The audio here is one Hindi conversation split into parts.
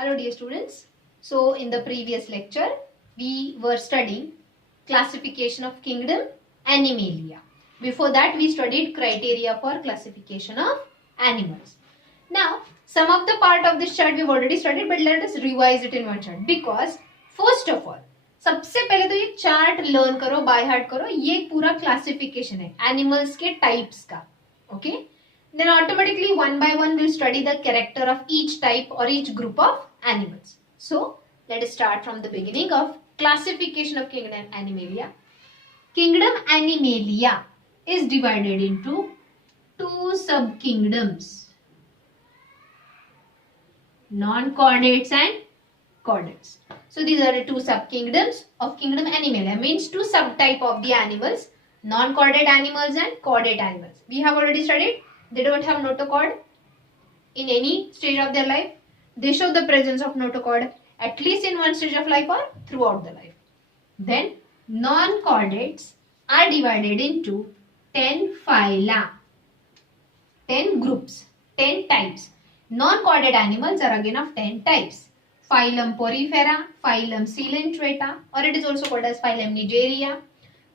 Hello dear students. So in the previous lecture we were studying classification of kingdom Animalia. Before that we studied criteria for classification of animals. Now some of the part of this chart we've already studied, but let us revise it in one chart because first of all सबसे पहले तो ये चार्ट लर्न करो, बाय हार्ट करो. ये पूरा क्लासिफिकेशन है एनिमल्स के टाइप्स का. Okay, then automatically one by one we'll study the character of each type or each group of animals. So let us start from the beginning of classification of kingdom Animalia. Kingdom Animalia is divided into two sub-kingdoms, non-chordates and chordates. So these are the two sub-kingdoms of kingdom Animalia, means two subtype of the animals, non-chordate animals and chordate animals. We have already studied. They don't have notochord in any stage of their life. They show the presence of notochord at least in one stage of life or throughout the life. Then non-chordates are divided into 10 phyla, 10 groups, 10 types. Non-chordate animals are again of 10 types. Phylum Porifera, phylum Coelenterata, or it is also called as phylum Nigeria,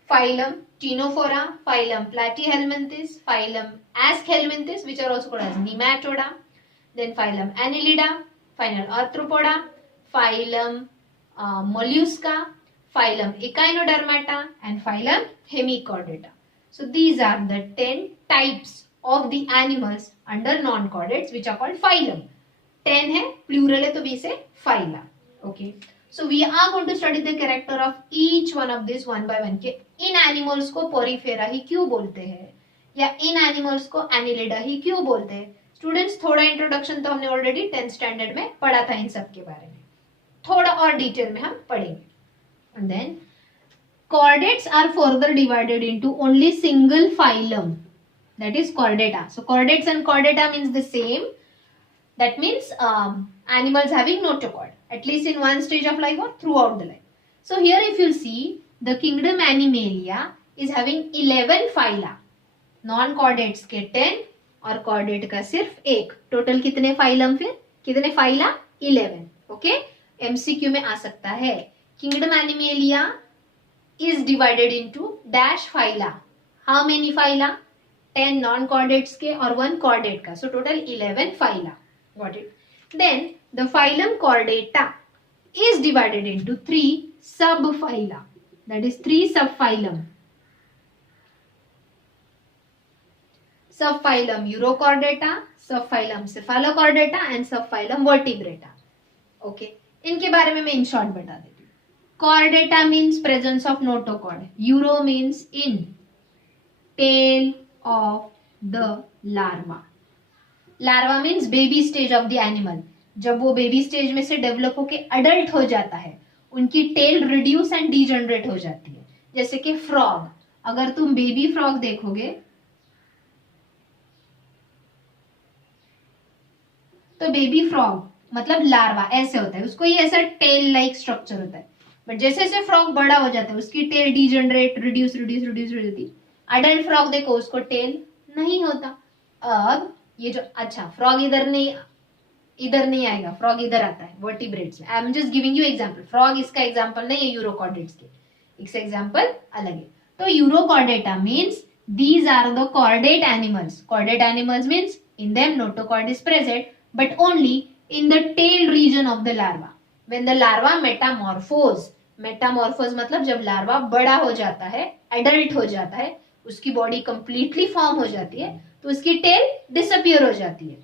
phylum Ctenophora, phylum Platyhelminthes, phylum Aschelminthes, which are also called as Nematoda, then phylum Annelida, phylum Arthropoda, phylum Mollusca, phylum Echinodermata, and phylum Hemichordata. So these are the 10 types of the animals under non-chordates which are called phylum. 10 है, plural है तो we say phyla. Okay. So we are going to study the character of each one of this one by one. के इन animals को पोरीफेरा ही क्यों बोलते हैं या इन animals को एनिलिडा ही क्यों बोलते हैं. स्टूडेंट्स थोड़ा इंट्रोडक्शन तो हमने ऑलरेडी 10th स्टैंडर्ड में पढ़ा था इन सब के बारे में, थोड़ा और डिटेल में हम पढ़ेंगे. And then chordates are further divided into only single phylum, that is chordata. So chordates and chordata means the same. That means animals having notochord at least in one stage of life or throughout the life. So here if you see the kingdom Animalia is having 11 phyla. Non-chordates के 10 और chordate का सिर्फ एक. टोटल कितने phylum फिर कितने phyla? 11. Okay, MCQ में आ सकता है. Kingdom Animalia is divided into dash phyla. How many phyla? 10 non-chordates के और 1 chordate का. So total 11 phyla. Got it. Then the phylum Chordata is divided into 3 subphyla. That is 3 subphylum. Subphylum Urochordata, subphylum Cephalochordata and subphylum Vertebrata. Okay. इनके बारे में मैं in short बता देती हूँ. Chordata means presence of notochord. Uro means in tail of the larva. Larva means baby stage of the animal. जब वो बेबी स्टेज में से डेवलप होके अडल्ट हो जाता है उनकी टेल रिड्यूस एंड डीजनरेट हो जाती है. जैसे कि फ्रॉग, अगर तुम बेबी फ्रॉग देखोगे तो बेबी फ्रॉग मतलब लार्वा ऐसे होता है, उसको ये ऐसा टेल लाइक स्ट्रक्चर होता है. बट जैसे जैसे फ्रॉग बड़ा हो जाता है उसकी tail degenerate reduce reduce reduce हो जाती है. अडल्ट फ्रॉग देखो उसको टेल नहीं होता. अब ये जो अच्छा फ्रॉग इधर नहीं आएगा, फ्रॉग इधर आता है वर्टिब्रेट्स में. I am just giving you example. Frog इसका एग्जांपल नहीं है यूरोकॉर्डेट्स के, इसका एग्जांपल अलग है. तो urochordata means these are the chordate animals. Chordate animals means in them notochord is present but only in the tail region of the larva. When the larva metamorphose मतलब जब लार्वा बड़ा हो जाता है, एडल्ट हो जाता है, उसकी बॉडी कंप्लीटली फॉर्म हो जाती है तो उसकी टेल डिसअपियर हो जाती है.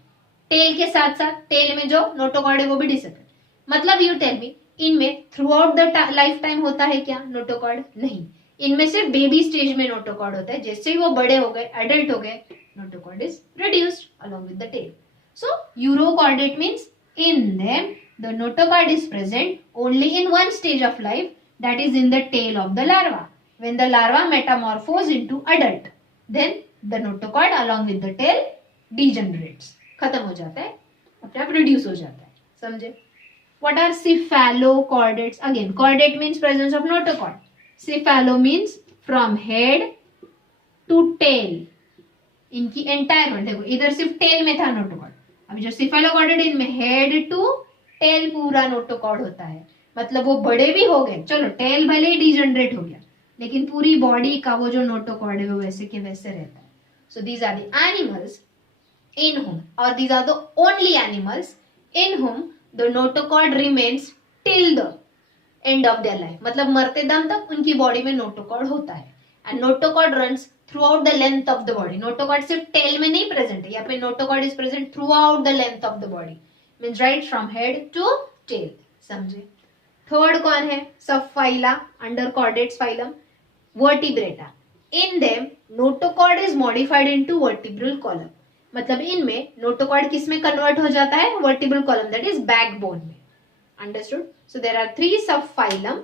टेल के साथ साथ टेल में जो नोटोकॉर्ड है वो भी डिसअपियर. मतलब यू टेल मी इनमें through out the life time होता है क्या नोटोकॉर्ड? नहीं, इनमें सिर्फ बेबी स्टेज में नोटोकॉर्ड होता है. जैसे ही वो बड़े हो गए, एडल्ट हो गए, notochord is reduced along with the tail. So urochordate means in them the notochord is present only in one stage of life, that is in the tail of the larva. When the larva metamorphose into adult, then the notochord along with the tail degenerates, खत्म हो जाता है, अपने आप reduce हो जाता है. समझे? What are cephalochordates? Again, chordate means presence of notochord. Cephalo means from head to tail. इनकी entire देखो इधर सिर्फ tail में था notochord, अभी जो cephalochordate इनमें head to टेल पूरा नोटोकॉर्ड होता है, मतलब वो बड़े भी हो गए, चलो टेल भले ही डिजनरेट हो गया, लेकिन पूरी बॉडी का वो जो नोटोकॉर्ड है वो वैसे के वैसे रहता है. So these are the animals in whom, or these are the only animals in whom the notochord remains till the end of their life. मतलब मरते दम तक उनकी बॉडी में नोटोकॉर्ड होता है. And notochord runs throughout the length of the body. Notochord सिर्फ टेल में नहीं प्रेजेंट है, यहाँ पे notochord is present throughout the length of the body, means right from head to tail. समझे. थर्ड कौन है? Sub phyla under chordates phylum Vertebrata. In them notochord is modified into vertebral column. मतलब इनमें नोटोकॉर्ड किस में कन्वर्ट हो जाता है? Vertebral column, that is backbone में. Understood. So there are 3 sub phylum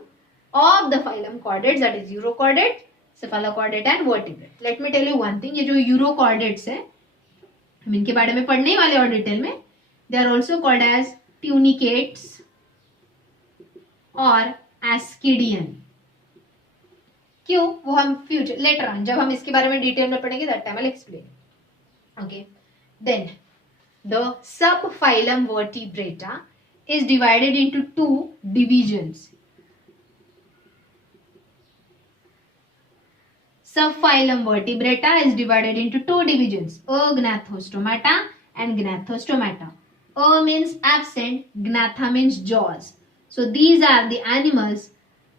of the phylum chordates, that is urochordate, cephalochordate and vertebrate. Let me tell you one thing, ये जो यूरोकॉर्डेट्स है हम इनके बारे में पढ़ने ही वाले और डिटेल में. They are also called as tunicates और एस्किडियन. क्यों? वो हम फ्यूचर लेटर ऑन जब हम इसके बारे में डिटेल में पढ़ेंगे that time I will explain. Okay, then the subphylum Vertebrata is divided into 2 divisions. Subphylum Vertebrata is divided into 2 divisions, Agnathostomata and Gnathostomata. A means absent, Gnatha means jaws. So these are the animals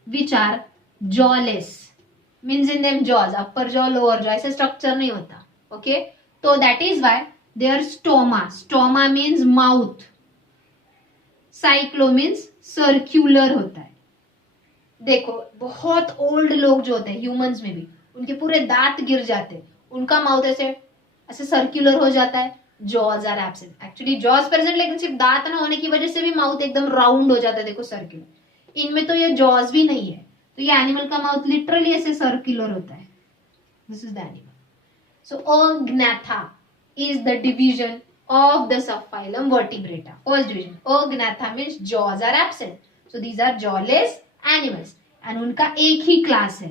which are jawless, means in them jaws, upper jaw, lower jaw, ऐसे structure नहीं होता. Okay. So that is why their stoma. Stoma means mouth. Cyclo means circular होता है. देखो बहुत ओल्ड लोग जो होते हैं ह्यूमंस में भी, उनके पूरे दांत गिर जाते हैं, उनका माउथ ऐसे ऐसे सर्कुलर हो जाता है. Jaws are absent. Actually jaws present, लेकिन सिर्फ दांत ना होने की वजह से भी माउथ एकदम राउंड हो जाता है. देखो सर्कुलर. इनमें तो ये जॉज भी नहीं है, तो ये एनिमल का माउथ लिटरली ऐसे सर्कुलर होता है. This is the animal. So Agnatha is the division of the subphylum Vertebrata. First division. Agnatha means jaws are absent. So these are jawless animals. And उनका एक ही class है.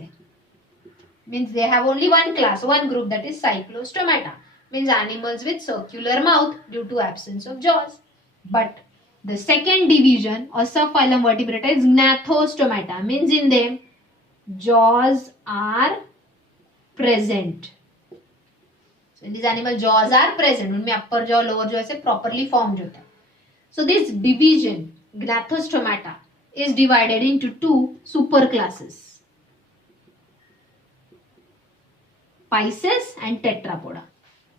Means they have only one class, one group, that is Cyclostomata. Means animals with circular mouth due to absence of jaws. But the second division or subphylum Vertebrata is Gnathostomata. Means in them jaws are present. So in these animal jaws are present. उनमें upper jaw, lower jaw ऐसे properly formed होता है. So this division Gnathostomata is divided into 2 superclasses, Pisces and Tetrapoda.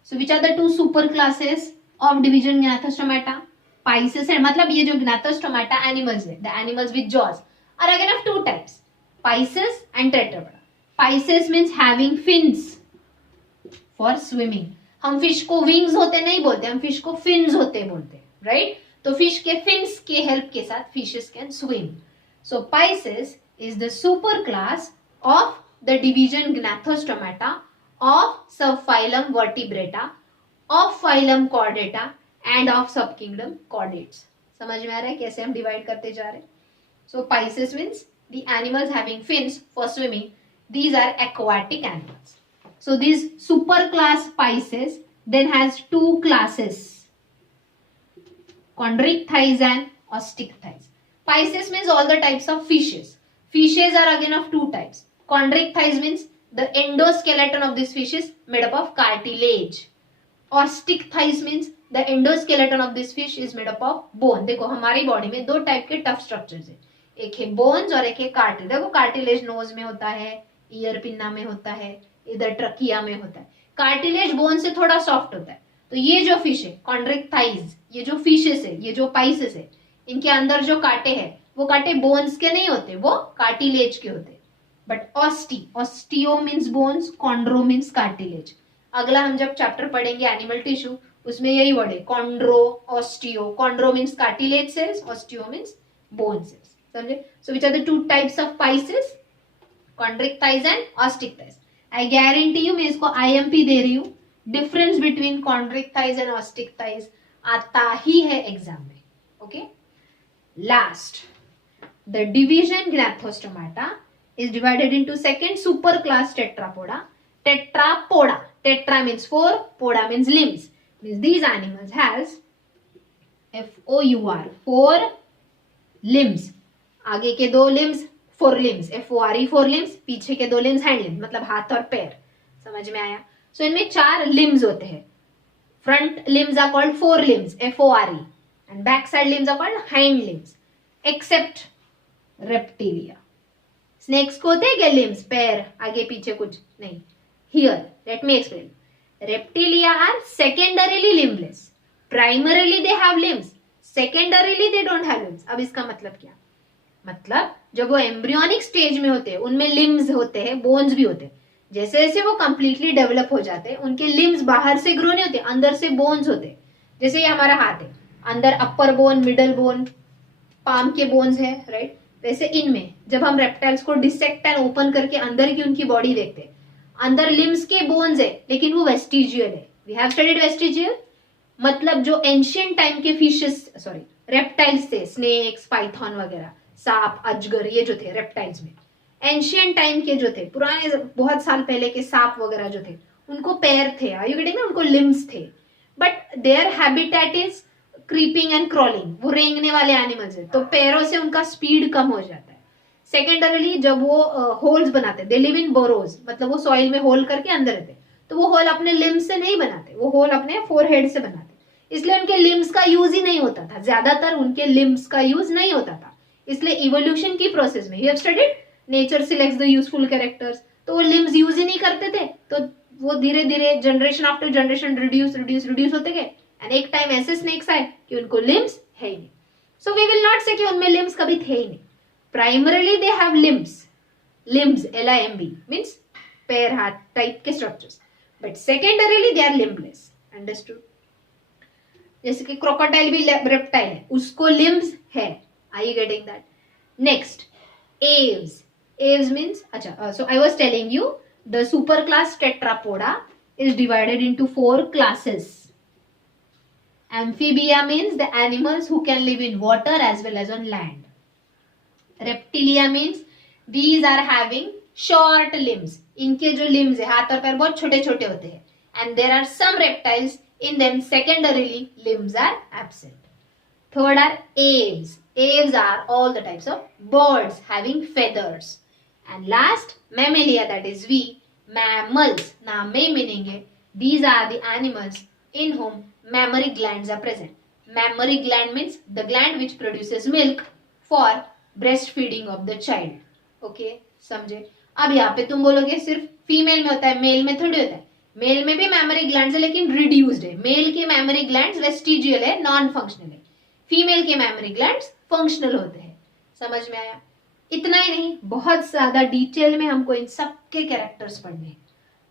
So which are the 2 superclasses of division Gnathostomata? Pisces है, मतलब ये जो Gnathostomata animals है, the animals with jaws are again of 2 types, Pisces and Tetrapoda. Pisces means having fins for swimming. हम फिश को विंग्स होते नहीं बोलते, हम फिश को फिन्स होते बोलते, राइट. तो फिश के फिन्स के हेल्प के साथ fishes can swim. So Pisces is the super class of the division Gnathostomata of subphylum vertebrata, of phylum Chordata end of सब किंगडम कॉर्डेट्स. समझ में आ रहा है कैसे हम डिवाइड करते जा रहे हैं. So pisces means the animals having fins for swimming. These are aquatic animals. So this superclass Pisces then has 2 classes, chondrichthyes and osteichthyes. Pisces means all the types of fishes. Fishes are again of 2 types. Chondrichthyes means the endoskeleton of this fish is made up of cartilage. Osteichthyes means the endoskeleton of this fish is made up of bone. देखो हमारी बॉडी में 2 टाइप के टफ स्ट्रक्चर्स है, एक है बोन्स और एक है कार्टिलेज. देखो कार्टिलेज नोज में होता है, ईयर पिन्ना में होता है, इधर ट्रकिया में होता है. कार्टिलेज बोन से थोड़ा सॉफ्ट होता है. तो ये जो फिश है कॉन्ड्रिक्टाइज, ये जो फिशेस है, ये जो पाइसेस है, इनके अंदर जो कांटे हैं वो कांटे बोन्स के नहीं होते, वो कार्टिलेज के होते. But osteo means bones, chondro means cartilage. अगला हम जब चैप्टर पढ़ेंगे एनिमल टिश्यू, उसमें यही वर्ड है chondro, osteo. Chondro means cartilage cells, osteo means bone cells. समझे. So which are the 2 types of pisces, chondrichthyes and osteichthyes. I guarantee you, मैं इसको IMP दे रही हूं, difference between chondrichthyes and osteichthyes आता ही है एग्जाम में. Okay. Last, the division Gnathostomata is divided into second superclass Tetrapoda. Tetra means 4, poda means limbs. Means these animals has FOUR, 4 limbs, आगे के 2 limbs 4 limbs, FORE 4 limbs, पीछे के 2 limbs hand limbs, मतलब हाथ और पैर, समझ में आया? सो इनमें 4 limbs होते हैं. Front limbs are called 4 limbs, FORE, and back side limbs are called hind limbs, except reptilia. Snakes को होते हैं क्या limbs, पैर, आगे पीछे कुछ नहीं. Here, let me explain. Reptilia are secondarily limbless. Primarily they have limbs. Secondarily they don't have limbs. अब इसका मतलब क्या? मतलब जब वो एम्ब्रियोनिक स्टेज में होते हैं उनमें लिम्स होते हैं, बोन्स भी होते हैं. जैसे जैसे वो कंप्लीटली डेवलप हो जाते हैं उनके लिम्स बाहर से ग्रो नहीं होते, अंदर से बोन्स होते हैं. जैसे ये हमारा हाथ है, अंदर अपर बोन, मिडल बोन, पाम के बोन्स है, राइट? वैसे इनमें जब हम रेप्टाइल्स को डिसेक्ट एंड ओपन करके अंदर की उनकी बॉडी देखते हैं, अंदर लिम्स के बोन्स है लेकिन वो वेस्टिजियल है. वी हैव स्टडीड वेस्टिजियल, मतलब जो एंशियंट टाइम के फिशेस, सॉरी रेप्टाइल्स थे, स्नेक्स, पाइथन वगैरह, सांप, अजगर, ये जो थे रेप्टाइल्स में, एंशियंट टाइम के जो थे, पुराने बहुत साल पहले के सांप वगैरह जो थे, उनको पैर थे, आर यू गेटिंग? उनको लिम्स थे, but their habitat is creeping and crawling. वो रेंगने वाले एनिमल्स है, तो पैरों से उनका स्पीड कम हो जाता है. सेकेंडरली जब वो होल्स बनाते, दे लिव इन बोरोज, मतलब वो सॉइल में होल करके अंदर रहते, तो वो होल अपने लिम्स से नहीं बनाते, वो होल अपने फोरहेड से बनाते. इसलिए उनके लिम्स का यूज ही नहीं होता था, ज्यादातर उनके लिम्स का यूज नहीं होता था. इसलिए इवोल्यूशन की प्रोसेस में, you have studied nature selects the useful characters, तो वो लिम्स यूज ही नहीं करते थे, तो वो धीरे धीरे जनरेशन आफ्टर जनरेशन रिड्यूस होते गए. एंड एक टाइम ऐसे स्नेक्स आए कि उनको लिम्स है ही नहीं. सो वी विल नॉट से कि उनमें लिम्स कभी थे ही नहीं. Primarily they have limbs, LIMB means पैर, हाथ टाइप के structures, but secondarily they are limbless. Understood? जैसे कि क्रोकोडाइल भी रेप्टाइल है, उसको लिम्स है. Are you getting that? Next, aves. Aves means, अच्छा, so I was telling you the superclass tetrapoda is divided into 4 classes. Amphibia means the animals who can live in water as well as on land. Reptilia means these are having short limbs. इनके जो limbs है, हाथ और पैर बहुत छोटे छोटे होते हैं. And there are some reptiles in them secondarily limbs are absent. Third are aves. Aves are all the types of birds having feathers. And last, mammalia, that is we, mammals. नाम में meaning है, these are the animals in whom mammary glands are present. Mammary gland means the gland which produces milk for breastfeeding of the child. Okay, समझे? अब यहाँ पे तुम बोलोगे सिर्फ फीमेल में होता है, मेल में थोड़ी होता है. मेल में भी मैमरी ग्लैंड्स है लेकिन रिड्यूस्ड है. मेल के मैमरी ग्लैंड्स वेस्टिजियल है, नॉन फंक्शनल है. फीमेल के मैमरी ग्लैंड्स फंक्शनल होते हैं. समझ में आया? इतना ही नहीं, बहुत ज्यादा डिटेल में हमको इन सब के कैरेक्टर्स पढ़ने हैं.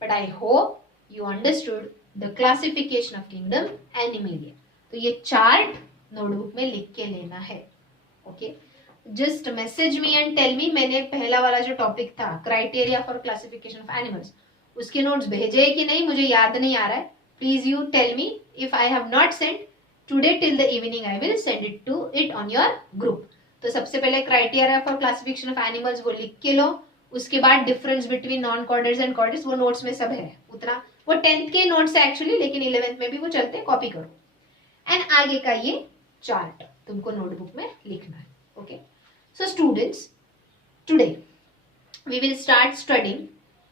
But I hope you understood the classification of kingdom Animalia. तो ये चार्ट नोटबुक में लिख के लेना है. Okay, just message me and tell me. मैंने पहला वाला जो टॉपिक था criteria for classification of animals, उसके नोट्स भेजे कि नहीं मुझे याद नहीं आ रहा है. Please you tell me. If I have not send today till the evening I will send it on your group. तो सबसे पहले criteria for classification of animals वो लिख के लो. उसके बाद difference between non chordates and chordates, वो नोट्स में सब है. उतना वो 10th के नोट्स है एक्चुअली, लेकिन 11th में भी वो चलते, कॉपी करो. एंड आगे का ये चार्ट तुमको नोटबुक में लिखना है. Okay, so students, today we will start studying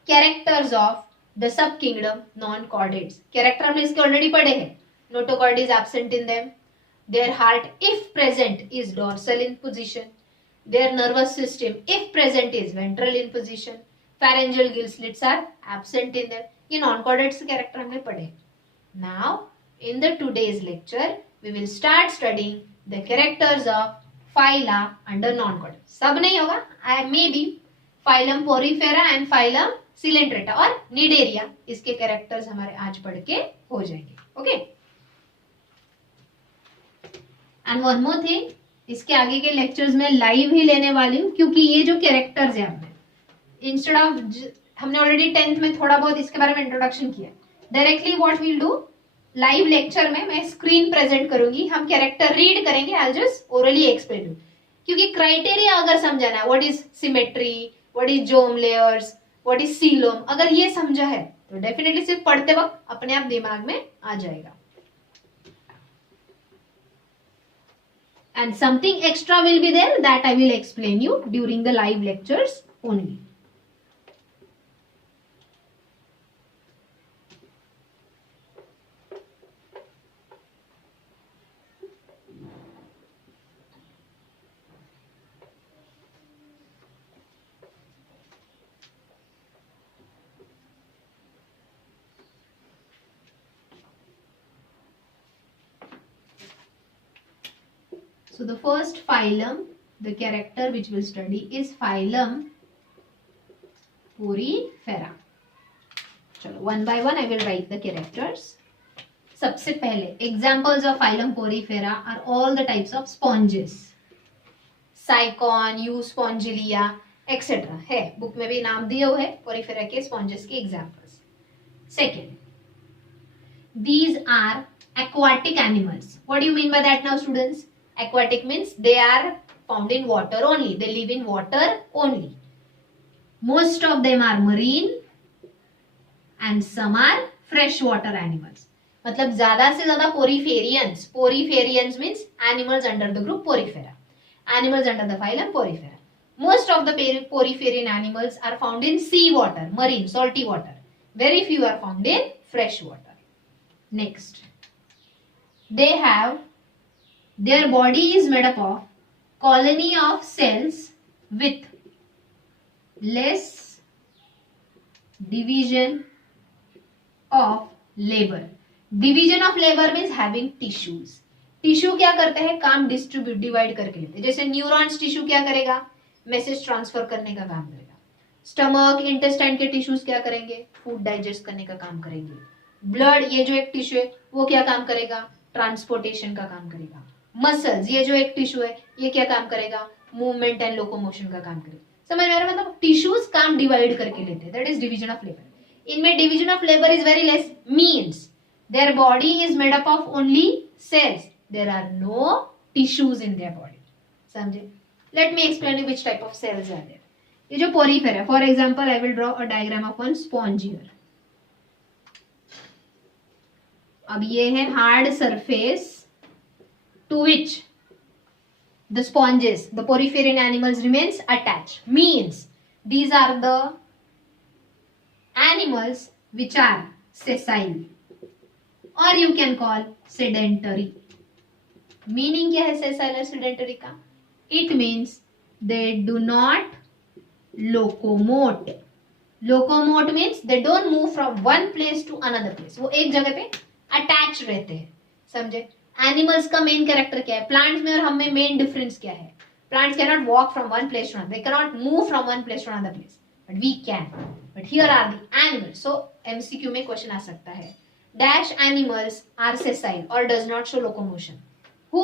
characters of the sub kingdom non chordates. Character हमने इसके ऑलरेडी पढ़े हैं. Notochord is absent in them. Their heart, if present, is dorsal in position. Their nervous system, if present, is ventral in position. Pharyngeal gill slits are absent in them. ये non-chordates कैरेक्टर हमने पढ़े. Now, in the today's lecture, we will start studying the characters of phyla under non-chordates. सब नहीं होगा. Maybe phylum Porifera and phylum Coelenterata और Cnidaria, इसके कैरेक्टर्स हमारे आज पढ़ के हो जाएंगे. Okay? And one more thing, इसके आगे के लेक्चर्स में लाइव ही लेने वाली हूँ, क्योंकि ये जो कैरेक्टर्स है हमने इंस्टेड ऑफ, हमने ऑलरेडी 10th में थोड़ा बहुत इसके बारे में इंट्रोडक्शन किया. Directly what will do, live lecture में मैं स्क्रीन प्रेजेंट करूंगी, हम कैरेक्टर रीड करेंगे, I will just orally explain you. क्योंकि क्राइटेरिया अगर समझाना है, what is symmetry, what is germ layers, what is coelom, अगर ये समझा है तो डेफिनेटली सिर्फ पढ़ते वक्त अपने आप दिमाग में आ जाएगा. and something extra will be there that I will explain you during the live lectures only. So the first phylum, the character which we'll study is phylum Porifera. चलो one by one I will write the characters. सबसे पहले examples of phylum Porifera are all the types of sponges. Cycon, Euspongylia, etc. है बुक में भी नाम दिए हुए हैं Porifera के sponges के examples. Second, these are aquatic animals. What do you mean by that now, students? Aquatic means they are found in water only. They live in water only. Most of them are marine and some are freshwater animals. मतलब ज्यादा से ज्यादा poriferians. Poriferians means animals under the group Porifera. Animals under the phylum Porifera. Most of the poriferian animals are found in sea water, marine, salty water. Very few are found in fresh water. Next, their body is made up of colony of cells with less division of labor. Division of labor means having tissues. Tissue क्या करते हैं? काम डिस्ट्रीब्यूट डिवाइड करके लेते हैं. जैसे न्यूरॉन्स टिश्यू क्या करेगा? मैसेज ट्रांसफर करने का काम करेगा. स्टमक इंटेस्टाइन के टिश्यूज क्या करेंगे? फूड डाइजेस्ट करने का काम करेंगे. ब्लड ये जो एक टिश्यू है वो क्या काम करेगा? ट्रांसपोर्टेशन का काम करेगा. मसल्स ये जो एक टिश्यू है ये क्या काम करेगा? मूवमेंट एंड लोकोमोशन का काम करेगा. समझ में आ रहा है? मतलब टिश्यूज काम डिवाइड करके लेते हैं. That is division of labour. इनमें division of labour is very less. Means their body is made up of only cells. There are no tissues in their body. समझे? Let me explain you which type of cells are there. ये जो Porifera, for example I will draw a diagram of one sponge here. अब ये है hard surface to which the sponges, the poriferian animals remains attached. Means these are the animals which are sessile or you can call sedentary. Meaning क्या है sessile और sedentary का? It means they do not locomote. Locomote means they don't move from one place to another place. वो एक जगह पे attached रहते हैं. समझे? एनिमल्स का मेन कैरेक्टर क्या है? प्लांट्स में और हम में मेन डिफरेंस क्या है? Plants can not walk from one place to another. They can not move from one place to another place, but we can. But here are the animals. So MCQ में क्वेश्चन आ सकता है, डैश एनिमल्स आर सेसाइल और does not show locomotion. Who?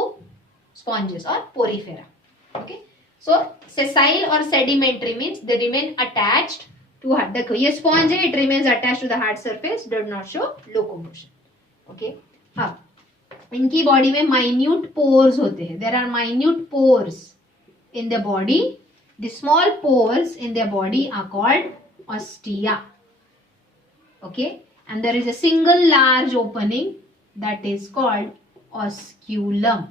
Sponges और पोरीफेरा. ओके, सो सेसाइल और sedimentary means they remain attached to hard. देखो ये स्पॉन्ज है, it remains attached to the hard surface, does not show locomotion. Okay, हाँ, इनकी बॉडी में माइन्यूट पोर्स होते हैं. There are minute pores in the body. The small pores in the body are called ostia. Okay, and there is a single large opening that is called osculum.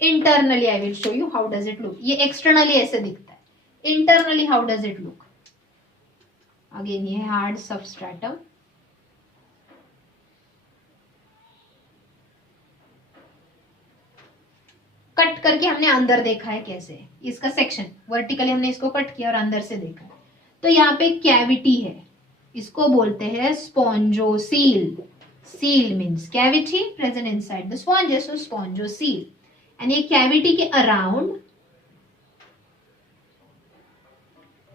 Internally I will show you how does it look. ये एक्सटर्नली ऐसे दिखता है. Internally how does it look? Again ये हार्ड सबस्ट्रेटम. कट करके हमने अंदर देखा है कैसे. इसका सेक्शन वर्टिकली हमने इसको कट किया और अंदर से देखा. तो यहाँ पे कैविटी है, इसको बोलते हैं spongocoel. Coel means cavity present inside the sponges, so spongocoel. And ये कैविटी के अराउंड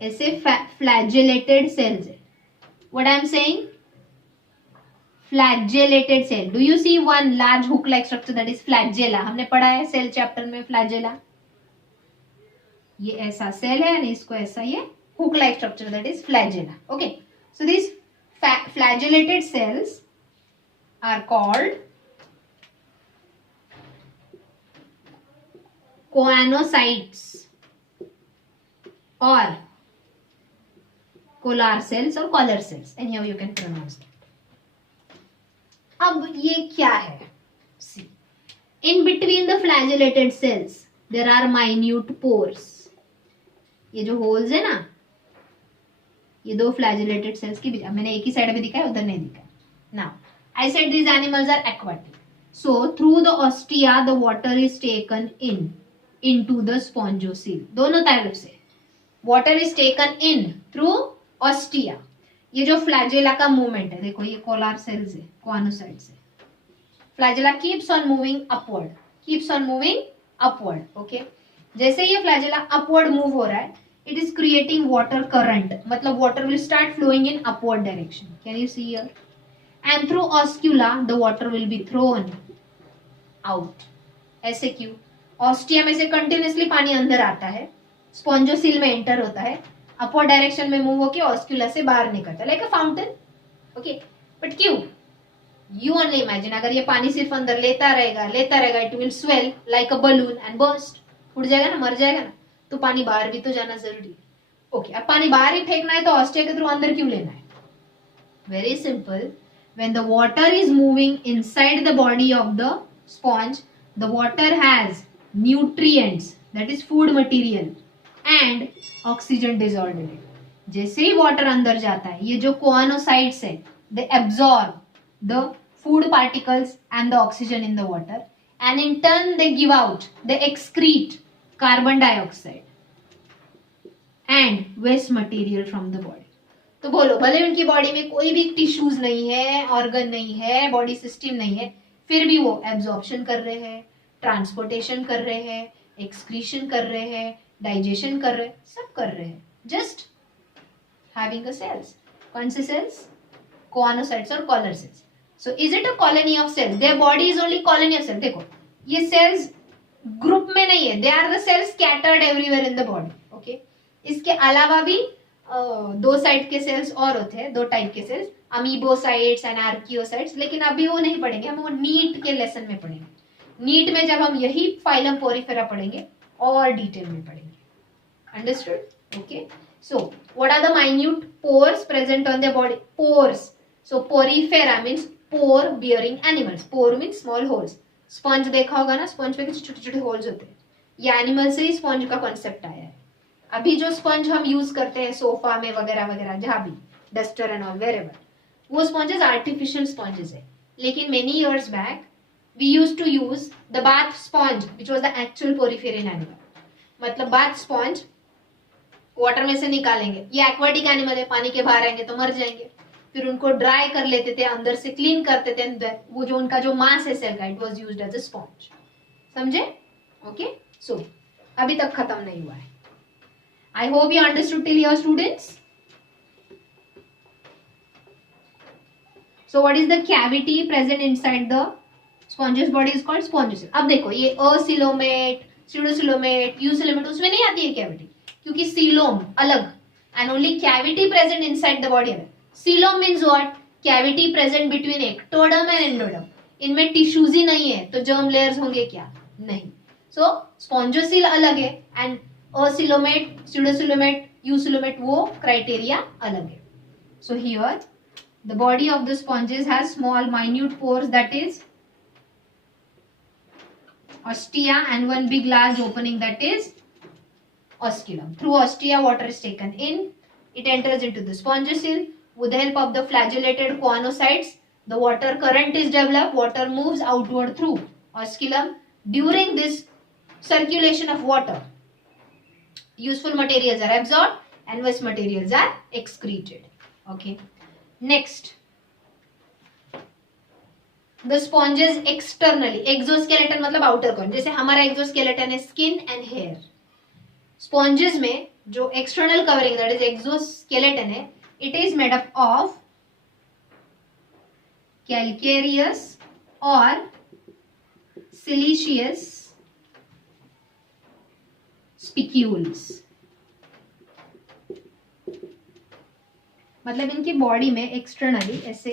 ऐसे फ्लैजेलेटेड सेल्स है. What I am saying? Flagellated cell. Do you see one large hook like structure that is flagella? हमने पढ़ा है सेल चैप्टर में फ्लैजेला. ये ऐसा सेल है, इसको ऐसा ये hook like structure that is flagella. Okay, so this flagellated cells are called choanocytes और कोलार सेल्स और collar cells. Any how you can pronounce that. अब ये क्या है? सी, In between the flagellated cells there are minute pores. ये जो होल्स है ना, ये दो फ्लैजेलेटेड सेल्स के बीच, मैंने एक ही साइड में दिखाया, उधर नहीं दिखाया. Now I said these animals are aquatic. So through the ostia the water is taken into the spongocoel. दोनों तरफ से water is taken in through ostia. ये जो फ्लैजेला का मूवमेंट है, देखो ये कोलार सेल्स है, कॉनोसाइट्स है. Flagella keeps on moving upward. Okay, जैसे ये फ्लैजेला अपवर्ड मूव हो रहा है, it is creating water current. मतलब water will start flowing in upward direction. Can you see here? And through oscula the water will be thrown out. ऐसे क्यों? ऑस्टिया में से कंटिन्यूसली पानी अंदर आता है, स्पॉन्जोसील में एंटर होता है, अपवर्ड डायरेक्शन में मूव होकर ऑस्क्यूला से बाहर निकलता है, like a fountain. Okay, but क्यों? यू ओनली इमेजिन, अगर ये पानी सिर्फ अंदर लेता रहेगा, it will swell like a balloon and burst. फूट जाएगा ना, मर जाएगा ना. तो पानी बाहर भी तो जाना जरूरी है. ओके, अब पानी बाहर ही फेंकना है तो ऑस्टिया के थ्रू अंदर क्यों लेना है? Very simple. When the water is moving inside the body of the sponge, the water has nutrients, that is food material, and oxygen dissolved in it. जैसे ही water अंदर जाता है, ये जो coanocytes है, they absorb the food particles and the oxygen in the water, and in turn they give out, they excrete carbon dioxide and waste material from the body. तो बोलो, भले उनकी बॉडी में कोई भी टिश्यूज नहीं है, ऑर्गन नहीं है, बॉडी सिस्टम नहीं है, फिर भी वो एब्जॉर्प्शन कर रहे हैं, ट्रांसपोर्टेशन कर रहे हैं, एक्सक्रीशन कर रहे हैं, डाइजेशन कर रहे हैं, सब कर रहे हैं, जस्ट हैविंग अ सेल्स. कौन से सेल्स? कोआनोसाइट्स और collar cells. So is it a colony of cells? Their body is only colony of cells. देखो, ये सेल्स ग्रुप में नहीं है, they are the cells scattered everywhere in the body. Okay, इसके अलावा भी दो साइड के सेल्स और होते हैं, दो टाइप के सेल्स, अमीबोसाइट्स एंड आर्कियोसाइट्स, लेकिन अभी वो नहीं पढ़ेंगे, हम वो नीट के लेसन में पढ़ेंगे. नीट में जब हम यही फाइलम पोरिफेरा पढ़ेंगे और डिटेल में पढ़ेंगे. Understood? Okay, so what are the minute pores present on the body? Pores. So Porifera means pore bearing animals. Pore means small holes. Sponge देखा होगा ना, स्पंज पे कुछ छोटे छोटे होल्स होते हैं. ये एनिमल से ही स्पंज का कॉन्सेप्ट आया है. अभी जो स्पंज हम यूज करते हैं सोफा में वगैरह वगैरह, जहां भी, डस्टर एंड ऑल, वेरेवर, वो स्पंजेस आर्टिफिशियल स्पंजेस है. लेकिन many years back we used to use the bath sponge which was the actual poriferan animal. मतलब बाथ स्पंज वाटर में से निकालेंगे, ये एक्वाटिक एनिमल है, पानी के बाहर आएंगे तो मर जाएंगे, फिर उनको ड्राई कर लेते थे, अंदर से क्लीन करते थे, वो जो उनका जो मास है सेल का, it was used as a sponge. समझे? ओके, सो अभी तक खत्म नहीं हुआ है. I hope you understood till here, students. So what is the cavity present inside the sponge's body is called spongocoel. अब देखो, ये असिलोमेट, स्यूडोसिलोमेट, यूसिलोमेट, उसमें नहीं आती है कैविटी, क्योंकि सीलोम अलग and only cavity present inside the body अलग. Coelom means what? Cavity present between ectoderm and endoderm. इनमें टिश्यूज ही नहीं है, तो जर्म लेयर्स होंगे क्या? नहीं. So स्पॉन्जोसील अलग है and असिलोमेट, स्यूडोसिलोमेट, यूसिलोमेट, वो क्राइटेरिया अलग है. So here the body of the sponges has small minute pores, that is ostia, and one big large opening, that is osculum. Through ostia water is taken in, it enters into the spongocoel. With the help of the flagellated coanocytes the water current is developed, water moves outward through osculum. During this circulation of water, useful materials are absorbed and waste materials are excreted. Okay, next, the sponges externally. Exoskeleton मतलब आउटर कॉर्न, जैसे हमारा एक्सोस्केलेटन है स्किन एंड हेयर. स्पॉन्जेस में जो external covering, that is exoskeleton है, it is made up of calcareous और सिलिशियस स्पिक्यूल्स. मतलब इनकी बॉडी में एक्सटर्नली ऐसे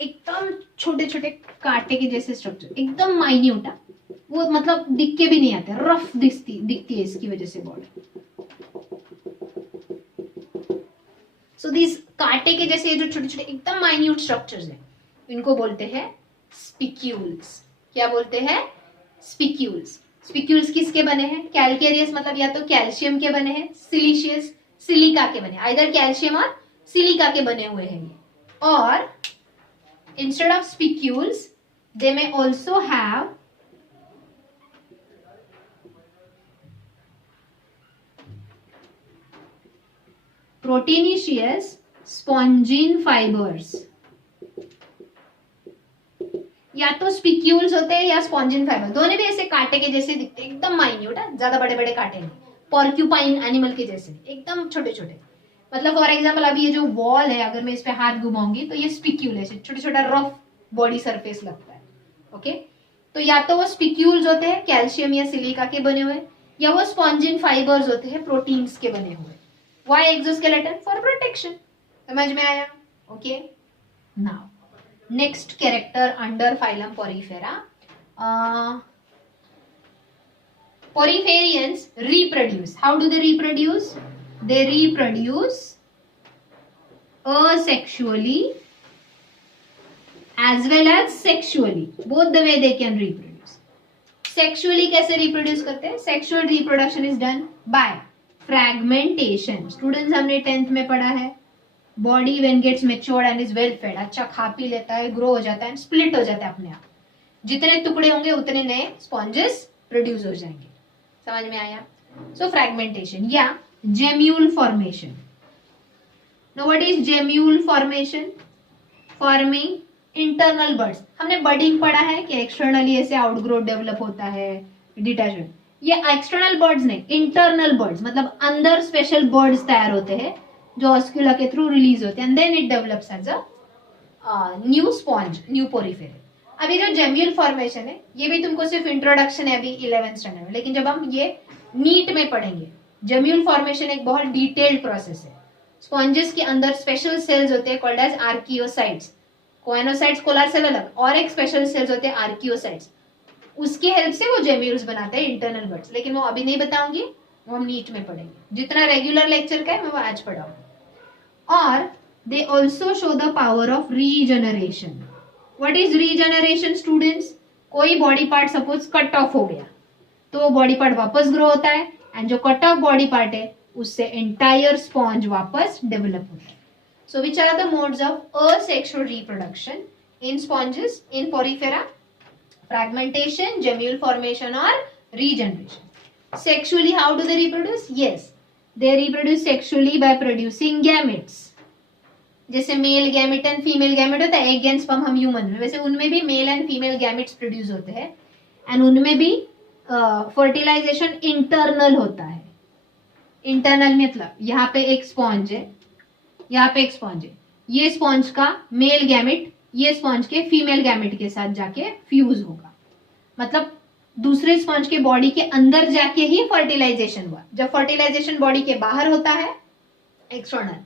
एकदम छोटे छोटे कांटे के जैसे स्ट्रक्चर, एकदम माइन्यूट, वो मतलब दिख के भी नहीं आते, रफ दिखती है इसकी वजह से बॉडी. सो दिस कांटे के जैसे जो छोटे छोटे एकदम माइन्यूट स्ट्रक्चर्स हैं, इनको बोलते हैं स्पिक्यूल्स. क्या बोलते हैं? स्पिक्यूल्स। स्पिक्यूल्स किसके बने हैं? कैलकेरियस मतलब या तो कैल्शियम के बने हैं, सिलिशियस सिलिका के बने, आइदर कैल्शियम और सिलिका के बने हुए हैं ये। और instead of spicules they may also have proteinaceous spongine fibers। या तो स्पिक्यूल्स होते हैं या स्पॉन्जिन फाइबर, दोनों भी ऐसे कांटे के जैसे दिखते हैं, एकदम माइन्यूट है, ज्यादा बड़े बड़े कांटे नहीं, पॉर्क्यूपाइन एनिमल के जैसे एकदम छोटे छोटे। मतलब फॉर एग्जांपल अभी ये जो वॉल है, अगर मैं इस पे हाथ घुमाऊंगी तो ये स्पिक्यूल है, छोटा छोटा रफ बॉडी सरफेस लगता है। ओके, तो या तो वो स्पिक्यूल्स होते हैं कैल्शियम या सिलिका के बने हुए, या वो स्पॉन्जिन फाइबर्स होते हैं प्रोटीन्स के बने हुए। Why exoskeleton? For protection. समझ में आया? Okay, now next character under phylum Porifera. Poriferians reproduce. How do they reproduce? They reproduce asexually as well as sexually. Both the way they can reproduce. Sexually कैसे reproduce करते हैं? Sexual reproduction is done by fragmentation. Students हमने 10th में पढ़ा है, body when gets matured and is well fed, अच्छा खा पी लेता है, ग्रो हो जाता है, स्प्लिट हो जाता है अपने आप, जितने टुकड़े होंगे उतने नए स्पॉन्जेस प्रोड्यूस हो जाएंगे। समझ में आया? सो फ्रैगमेंटेशन या gemmule formation. Know what is gemmule formation? Forming internal birds. हमने बर्डिंग पढ़ा है कि एक्सटर्नली ऐसे आउटग्रोथ डेवलप होता है, डिटैचमेंट। ये एक्सटर्नल बर्ड्स नहीं, इंटरनल बर्ड्स, मतलब अंदर स्पेशल बर्ड्स तैयार होते हैं जो ऑस्क्यूला के थ्रू रिलीज होते हैं, and then it develops as a new sponge, new Porifera. अभी जो जेम्यूल फॉर्मेशन है ये भी तुमको सिर्फ इंट्रोडक्शन है अभी 11th स्टैंडर्ड में, लेकिन जब हम ये नीट में पढ़ेंगे, जेम्यूल फॉर्मेशन एक बहुत डिटेल्ड प्रोसेस है। स्पॉन्जेस के अंदर स्पेशल सेल्स होते हैं called as archaeocytes, choanocytes collar cell अलग, और एक स्पेशल सेल्स होते हैं आर्कियोसाइट्स, उसकी हेल्प से वो जेम्यूल्स बनाते हैं इंटरनल बर्ड्स, लेकिन वो अभी नहीं बताऊंगी, वो हम नीट में पढ़ेंगे। जितना रेगुलर लेक्चर का है मैं वो आज पढ़ाऊंगी। और they also show the power of regeneration. What is regeneration students? कोई body part suppose cut off हो गया तो वो बॉडी पार्ट वापस ग्रो होता है, एंड जो कट ऑफ बॉडी पार्ट है उससे एंटायर स्पॉन्ज वापस डेवलप होता है। So which are the modes of asexual reproduction in sponges in Porifera? Fragmentation, gemmule formation और regeneration. Sexually how do they reproduce? Yes, they reproduce sexually by producing gametes। जैसे male gamete and female gamete होता है, एग एंड स्पर्म हम ह्यूमन में, वैसे उनमें भी male and female gametes produce होते हैं, एंड उनमें भी फर्टिलाइजेशन इंटरनल होता है। इंटरनल मतलब यहाँ पे एक स्पॉन्ज है, यहाँ पे एक स्पॉन्ज है, ये स्पॉन्ज का मेल गैमेट ये स्पॉन्ज के फीमेल गैमेट के साथ जाके फ्यूज होगा, मतलब दूसरे स्पॉन्ज के बॉडी के अंदर जाके ही फर्टिलाइजेशन हुआ। जब फर्टिलाइजेशन बॉडी के बाहर होता है एक्सटर्नल,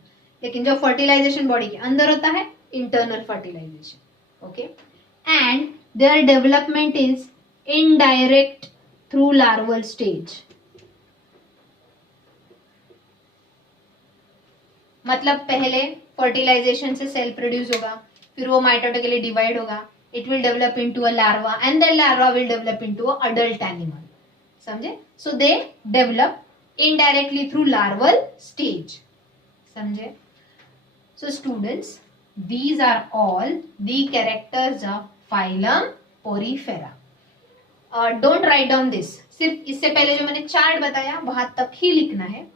लेकिन जब फर्टिलाइजेशन बॉडी के अंदर होता है internal fertilization. Okay, and their development is indirect through larval stage. मतलब पहले फर्टिलाइजेशन से सेल प्रोड्यूस होगा, फिर वो माइटोटिकली डिवाइड होगा, it will develop into a larva, and the larva will develop into a adult animal. समझे? So they develop indirectly through larval stage. समझे? So students, these are all the characters of phylum Porifera. Don't write down this. सिर्फ इससे पहले जो मैंने चार्ट बताया वहां तक ही लिखना है।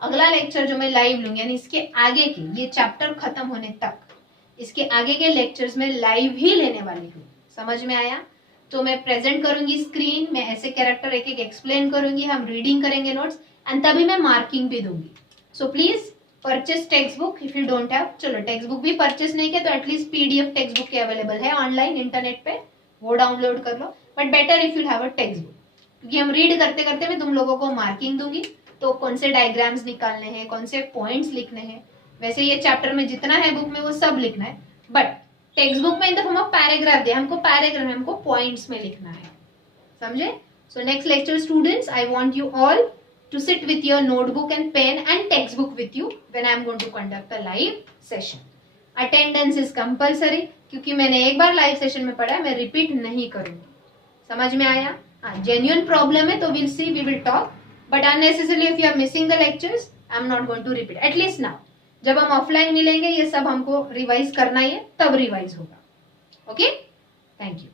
अगला लेक्चर जो मैं लाइव लूंगी, यानी इसके आगे के ये चैप्टर खत्म होने तक इसके आगे के लेक्चर्स में लाइव ही लेने वाली हूँ। समझ में आया? तो मैं प्रेजेंट करूंगी स्क्रीन में, ऐसे कैरेक्टर एक एक एक्सप्लेन करूंगी, हम रीडिंग करेंगे नोट्स, एंड तभी मैं मार्किंग भी दूंगी। So please purchase text book if you don't have. चलो टेक्स्ट बुक भी परचेस नहीं किया तो एटलीस्ट पीडीएफ टेक्स्ट बुक के अवेलेबल है ऑनलाइन इंटरनेट पे, वो डाउनलोड कर लो, but better if you have a text book, क्योंकि हम रीड करते करते मैं तुम लोगों को मार्किंग दूंगी, तो कौन से डायग्राम्स निकालने हैं, कौन से पॉइंट्स लिखने हैं। वैसे ये चैप्टर में जितना है बुक में वो सब लिखना है, बट टेक्स्ट बुक में इन हम पैराग्राफ दिया, हमको पैराग्राफ हमको पॉइंट्स में लिखना है। समझे? So next lecture students, I want you all to sit with your notebook and pen and textbook with you when I am going to conduct a live session. Attendance is compulsory, क्योंकि मैंने एक बार लाइव सेशन में पढ़ा है, मैं रिपीट नहीं करूंगी। समझ में आया? जेन्युइन प्रॉब्लम है तो will see, we will talk, but unnecessarily if you are missing the lectures I am not going to repeat, at least now. जब हम ऑफलाइन मिलेंगे ये सब हमको रिवाइज करना ही है, तब रिवाइज होगा। Okay, thank you.